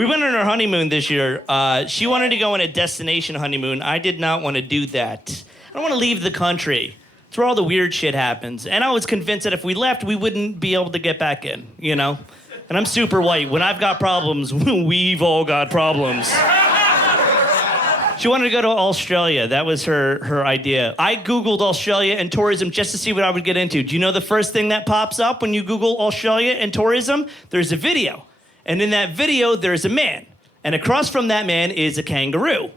We went on our honeymoon this year. She wanted to go on a destination honeymoon. I did not want to do that. I don't want to leave the country. It's where all the weird shit happens. And I was convinced that if we left, we wouldn't be able to get back in, you know? And I'm super white. When I've got problems, we've all got problems. She wanted to go to Australia. That was her idea. I Googled Australia and tourism just to see what I would get into. Do you know the first thing that pops up when you Google Australia and tourism? There's a video. And in that video, there's a man. And across from that man is a kangaroo.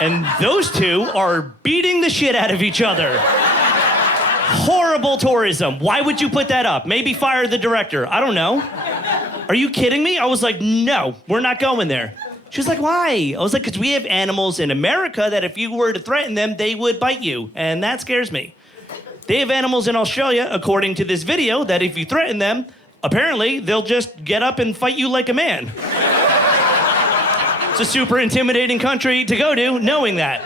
And those two are beating the shit out of each other. Horrible tourism. Why would you put that up? Maybe fire the director. I don't know. Are you kidding me? I was like, no, we're not going there. She was like, why? I was like, because we have animals in America that if you were to threaten them, they would bite you. And that scares me. They have animals in Australia, according to this video, that if you threaten them, apparently they'll just get up and fight you like a man. It's a super intimidating country to go to, knowing that.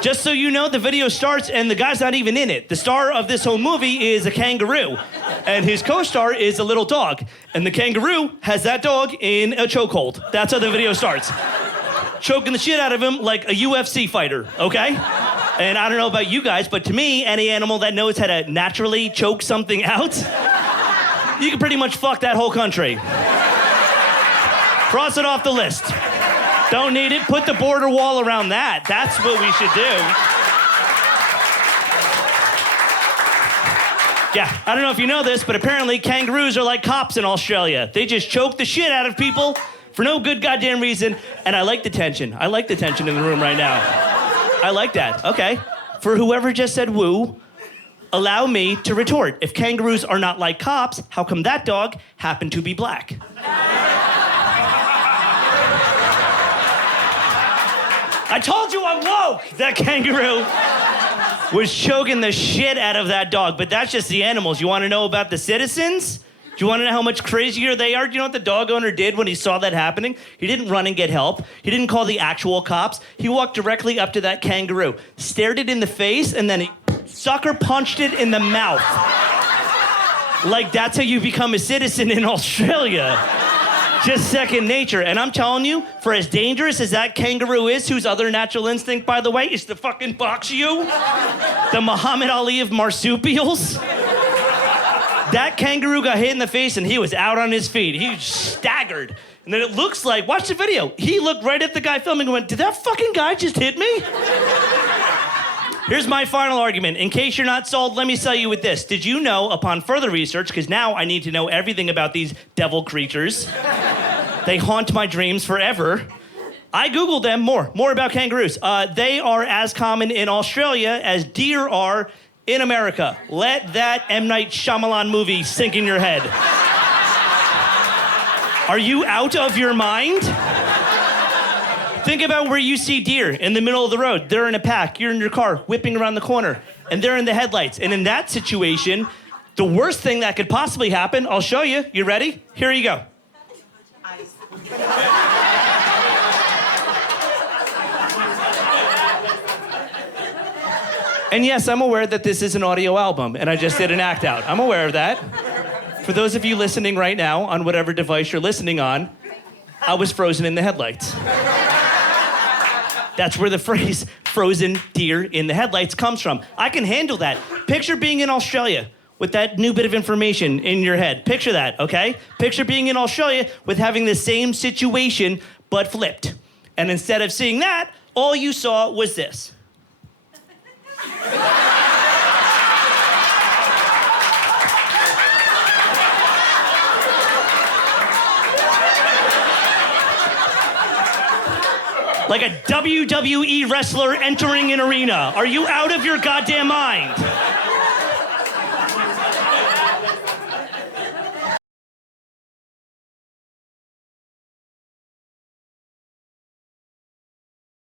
Just so you know, the video starts and the guy's not even in it. The star of this whole movie is a kangaroo. And his co-star is a little dog. And the kangaroo has that dog in a chokehold. That's how the video starts. Choking the shit out of him like a UFC fighter, okay? And I don't know about you guys, but to me, any animal that knows how to naturally choke something out, you can pretty much fuck that whole country. Cross it off the list. Don't need it. Put the border wall around that. That's what we should do. Yeah, I don't know if you know this, but apparently kangaroos are like cops in Australia. They just choke the shit out of people for no good goddamn reason. And I like the tension. I like the tension in the room right now. I like that. Okay. For whoever just said woo, allow me to retort. If kangaroos are not like cops, how come that dog happened to be black? I told you I'm woke! That kangaroo was choking the shit out of that dog, but that's just the animals. You want to know about the citizens? Do you want to know how much crazier they are? Do you know what the dog owner did when he saw that happening? He didn't run and get help. He didn't call the actual cops. He walked directly up to that kangaroo, stared it in the face, and then he sucker punched it in the mouth. Like that's how you become a citizen in Australia. Just second nature. And I'm telling you, for as dangerous as that kangaroo is, whose other natural instinct, by the way, is to fucking box you, the Muhammad Ali of marsupials, that kangaroo got hit in the face and he was out on his feet. He staggered. And then it looks like, watch the video, he looked right at the guy filming and went, did that fucking guy just hit me? Here's my final argument. In case you're not sold, let me sell you with this. Did you know, upon further research, because now I need to know everything about these devil creatures. They haunt my dreams forever. I Googled them more about kangaroos. They are as common in Australia as deer are in America. Let that M. Night Shyamalan movie sink in your head. Are you out of your mind? Think about where you see deer in the middle of the road. They're in a pack. You're in your car, whipping around the corner, and they're in the headlights. And in that situation, the worst thing that could possibly happen, I'll show you. You ready? Here you go. And yes, I'm aware that this is an audio album, and I just did an act out. I'm aware of that. For those of you listening right now, on whatever device you're listening on, I was frozen in the headlights. That's where the phrase frozen deer in the headlights comes from. I can handle that. Picture being in Australia with that new bit of information in your head. Picture that, okay? Picture being in Australia with having the same situation, but flipped. And instead of seeing that, all you saw was this. Like a WWE wrestler entering an arena. Are you out of your goddamn mind?